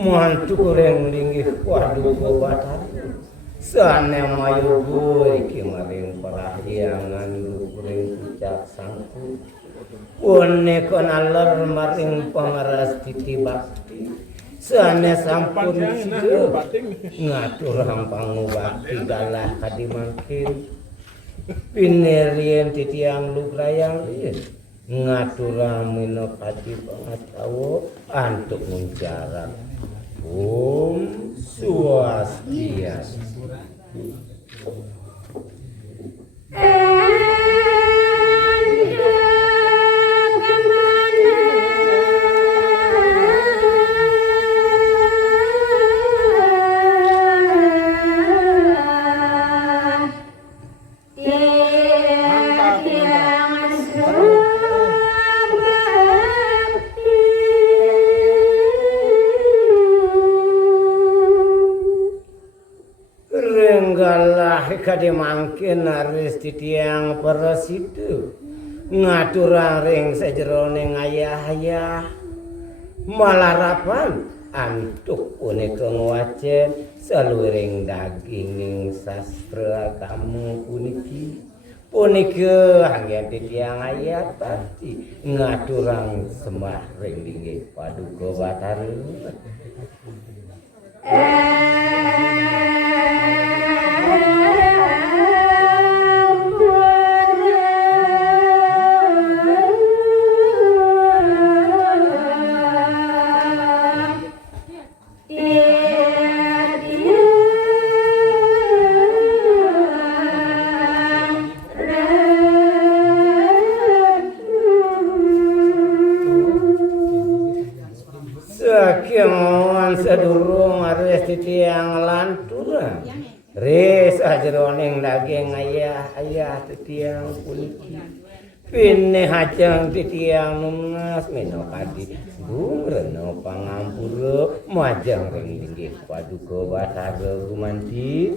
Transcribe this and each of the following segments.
Mantu kurang linggih waduh gobatan sana mayu gue kimaring parahyangan kurang pucak sangku one konaler maring pangaras titi bakti sana sampun sieu ngatur hampang bakti galah kadimangkin pinerien titiang lugrayang lieu ngaturang minopati pangatawo antuk menjarak Swastiastu. Kade mangkin aris titiang peresidu ngaturang ring sajeroning ayah-ayah malarapan antuk punika ngwacen saluring daging sastra kamu puniki hanggen titiang ayah pati ngaturang semah ring linggih paduka Batara sedurung aris titiang lantura res ajroning daging ayah titiang puniki pine hajang titiang nunas menokadi bungreno pangampura majang ring linggih paduka Batara gumanti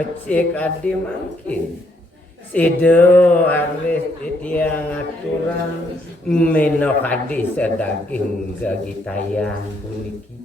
becik adi mangkin sido aris titiang aturan minok adi sedaging gagitayang puniki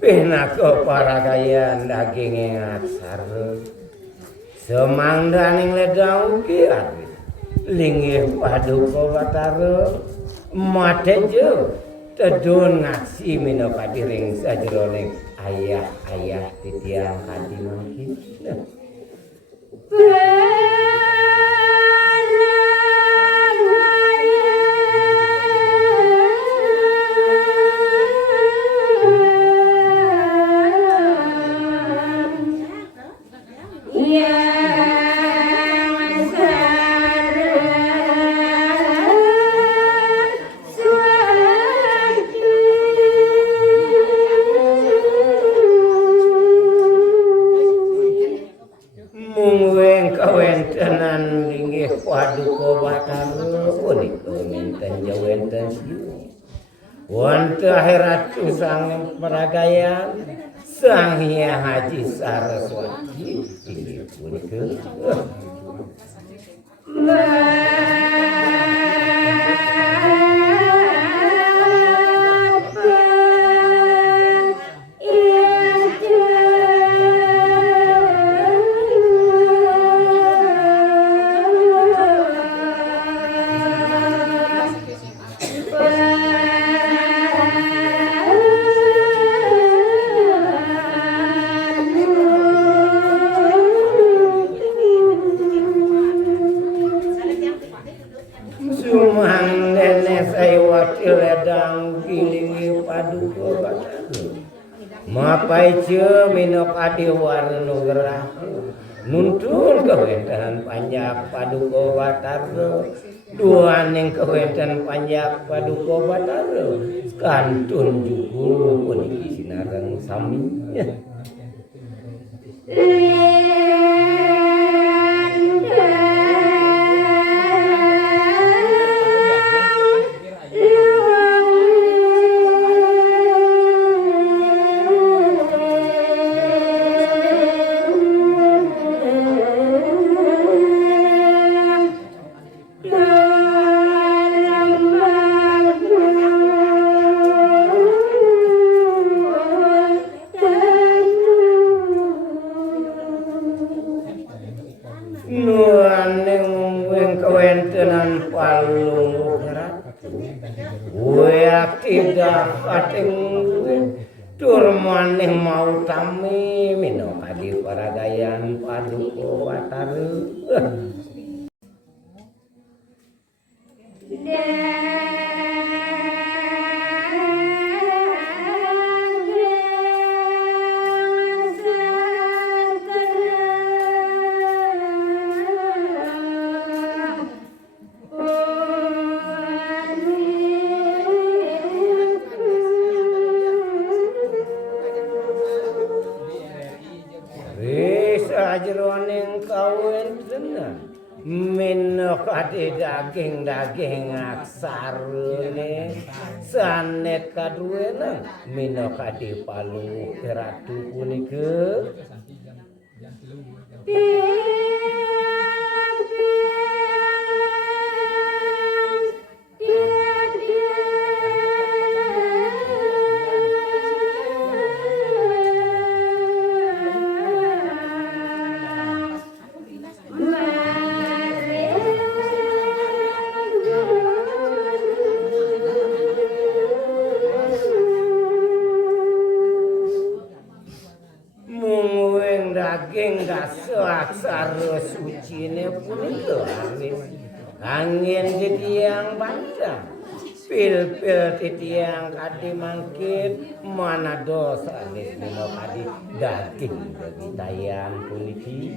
Pinaka paragayan daging atsar semangdaning ledang ugi linggih paduka Batara matejo tedun ngaksi minopati ring sajroning ayah titiang kadi mangkin wonten akhirat sang peragayan Sang Hyang Haji Saraswati inggih punika Sumang dene saywati ledang gilingi paduka bataru mapai cie minok adi warna gerah nuntun kewenten panjak paduka bataru duaning kewenten panjak paduka bataru kantun jukul puniki sinareng sami Turmaning mau tami minok adi paragayan paduka bataru sajroning kawentenan minok adi daging aksarune sanet kaduwenan minok adi palu ratu punika daging aksara sucine punika angin titiang bandang pil-pil titiang kadi mangkit mana dosa nih minok adi daging gagitayan puniki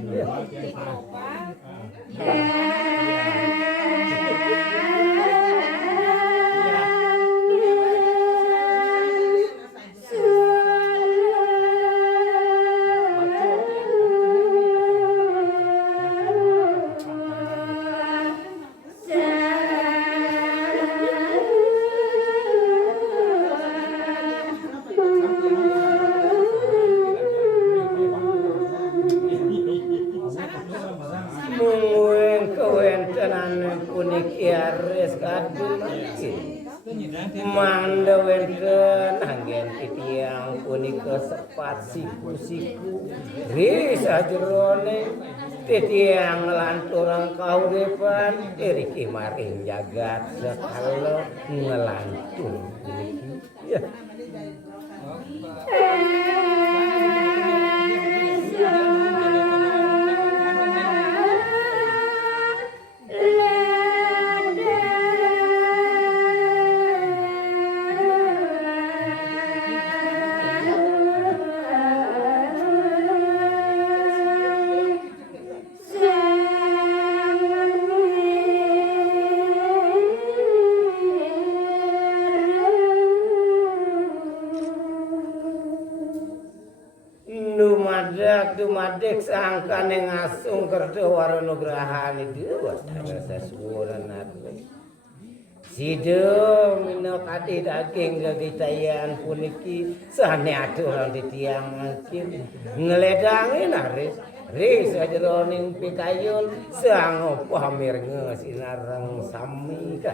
mandawenkeun anggen titiang punika sepat siku-siku risa jerone titiang lanturang kauripan iriki maring jagat sekalo ngelantur puniki dumadek sangkane ngasung kerja warana grahan itu watara sasuwuran atuh sido minok adi daging gagitayan puniki sane aturan di tiang mungkin ngeledangi naris Ri sajroning pitayun sang pamirenge sinareng sami ka.